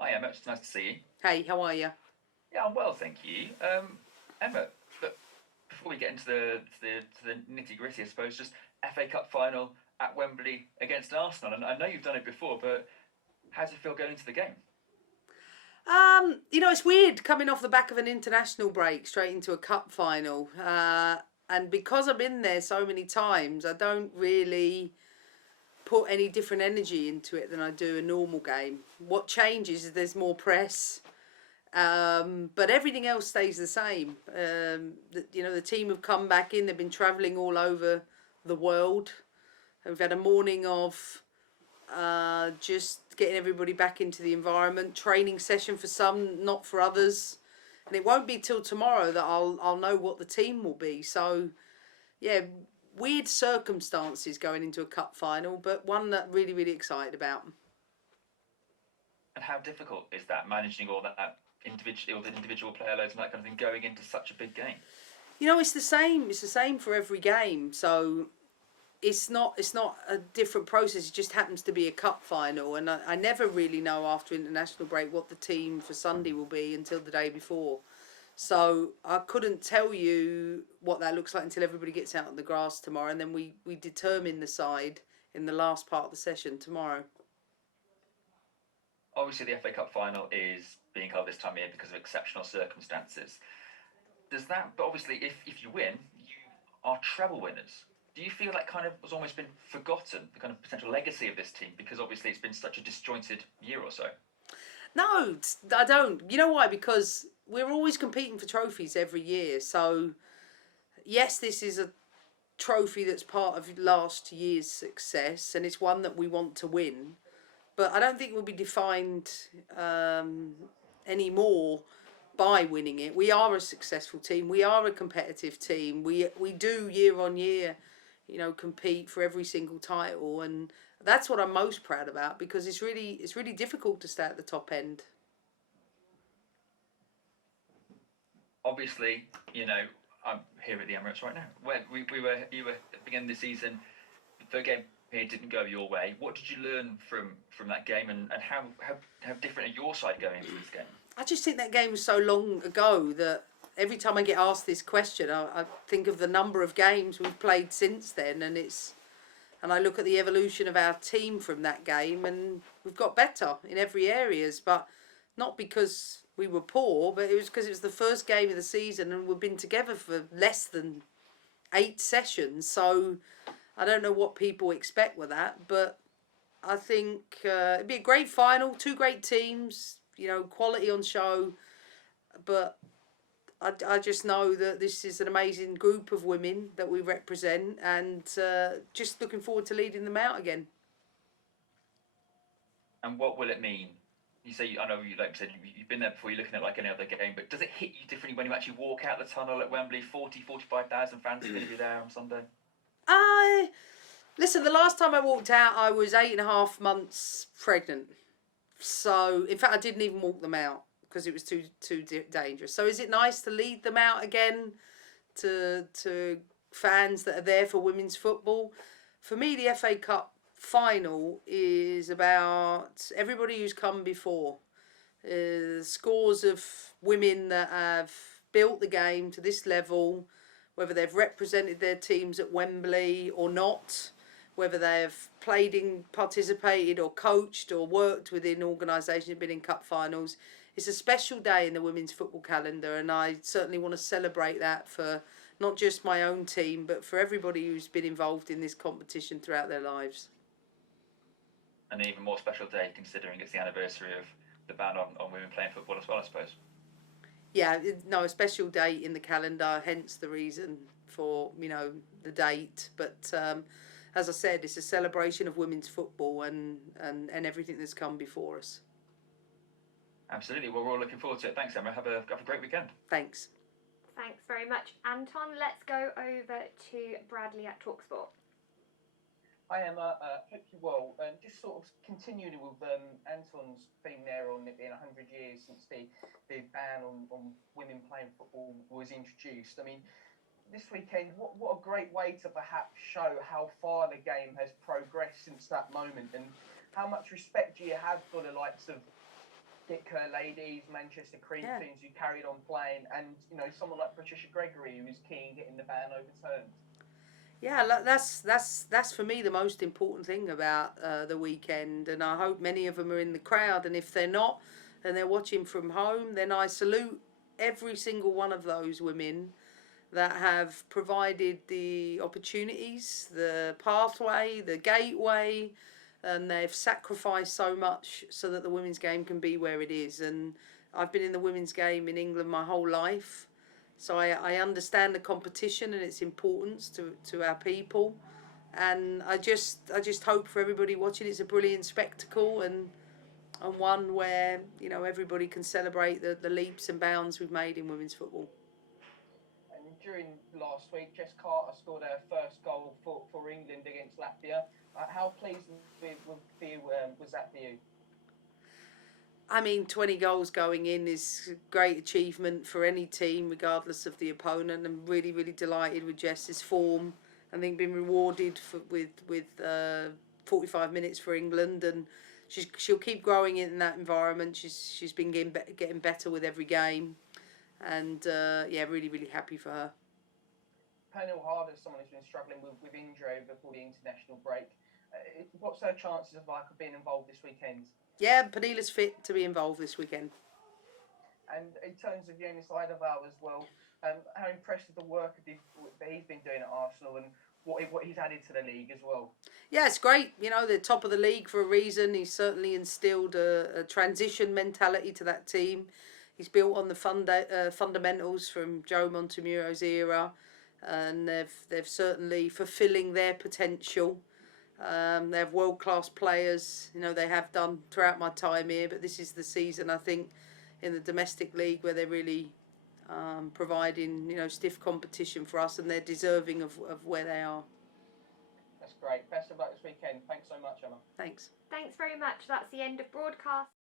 Hi Emma, it's nice to see you. Hey, how are you? Yeah, I'm well, thank you. Emma, but before we get into the nitty gritty, I suppose just FA Cup final at Wembley against Arsenal, and I know you've done it before, but how does it feel going into the game? It's weird coming off the back of an international break straight into a cup final. And because I've been there so many times, I don't really put any different energy into it than I do a normal game. What changes is there's more press, but everything else stays the same. The team have come back in, they've been travelling all over the world. We've had a morning of just getting everybody back into the environment. Training session for some, not for others, and it won't be till tomorrow that I'll know what the team will be. So yeah, weird circumstances going into a cup final, but one that really excited about. And how difficult is that managing all the individual player loads and that kind of thing going into such a big game? It's the same. It's the same for every game. So it's not a different process. It just happens to be a cup final, and I never really know after international break what the team for Sunday will be until the day before. So I couldn't tell you what that looks like until everybody gets out on the grass tomorrow, and then we determine the side in the last part of the session tomorrow. Obviously, the FA Cup final is being held this time of year because of exceptional circumstances. Does that? But obviously, if you win, you are treble winners. Do you feel that kind of has almost been forgotten, the kind of potential legacy of this team, because obviously it's been such a disjointed year or so? No, I don't. You know why? Because we're always competing for trophies every year. So yes, this is a trophy that's part of last year's success, and it's one that we want to win. But I don't think we'll be defined um, anymore by winning it. We are a successful team. We are a competitive team. We do year on year, compete for every single title, and that's what I'm most proud about because it's really difficult to stay at the top end. Obviously, I'm here at the Emirates right now. When we were you were at the beginning of the season, the game here didn't go your way. What did you learn from that game, and how different are your side going into this game? I just think that game was so long ago that every time I get asked this question, I think of the number of games we've played since then, and I look at the evolution of our team from that game, and we've got better in every areas, but not because we were poor, but it was because it was the first game of the season, and we've been together for less than 8 sessions. So I don't know what people expect with that, but I think it'd be a great final. Two great teams, quality on show, but I just know that this is an amazing group of women that we represent, and just looking forward to leading them out again. And what will it mean? You say I know you like you said you've been there before. You're looking at like any other game, but does it hit you differently when you actually walk out the tunnel at Wembley? 45,000 fans are going to be there on Sunday. I Listen. The last time I walked out, I was 8.5 months pregnant. So in fact, I didn't even walk them out because it was too dangerous. So is it nice to lead them out again to fans that are there for women's football? For me, the FA Cup final is about everybody who's come before. Scores of women that have built the game to this level, whether they've represented their teams at Wembley or not, whether they've played in, participated or coached or worked within organisations, been in cup finals. It's a special day in the women's football calendar, and I certainly want to celebrate that for not just my own team, but for everybody who's been involved in this competition throughout their lives. An even more special day considering it's the anniversary of the ban on women playing football as well, I suppose. Yeah, no, a special date in the calendar, hence the reason for the date. But as I said, it's a celebration of women's football and everything that's come before us. Absolutely. Well, we're all looking forward to it. Thanks, Emma. Have a great weekend. Thanks. Thanks very much, Anton. Let's go over to Bradley at Talksport. Hi Emma, hope you're well. Just sort of continuing with Anton's theme there on it being 100 years since the ban on women playing football was introduced. I mean, this weekend, what a great way to perhaps show how far the game has progressed since that moment, and how much respect do you have for the likes of Dick Kerr ladies, Manchester Cream Yeah. teams who carried on playing, and someone like Patricia Gregory who was keen getting the ban overturned. Yeah, that's for me the most important thing about the weekend, and I hope many of them are in the crowd. And if they're not, and they're watching from home, then I salute every single one of those women that have provided the opportunities, the pathway, the gateway, and they've sacrificed so much so that the women's game can be where it is. And I've been in the women's game in England my whole life, so I understand the competition and its importance to our people. And I just hope for everybody watching it's a brilliant spectacle, and one where everybody can celebrate the leaps and bounds we've made in women's football. And during last week, Jess Carter scored her first goal for England against Latvia. How pleased was that for you? I mean, 20 goals going in is a great achievement for any team, regardless of the opponent. I'm really, really delighted with Jess's form. I think been rewarded with 45 minutes for England, and she'll keep growing in that environment. She's been getting better with every game, and really, really happy for her. Pernille Harder is someone who's been struggling with injury before the international break. What's her chances of being involved this weekend? Yeah, Pernille's fit to be involved this weekend. And in terms of Jonas Eidevall as well, how impressed with the work that he's been doing at Arsenal and what he's added to the league as well? Yeah, it's great. They're top of the league for a reason. He's certainly instilled a transition mentality to that team. He's built on the fundamentals from Joe Montemuro's era, and they've certainly fulfilling their potential. They have world-class players. They have done throughout my time here, but this is the season, I think, in the domestic league where they're really providing, stiff competition for us, and they're deserving of where they are. That's great. Best of luck this weekend. Thanks so much, Emma. Thanks. Thanks very much. That's the end of broadcast.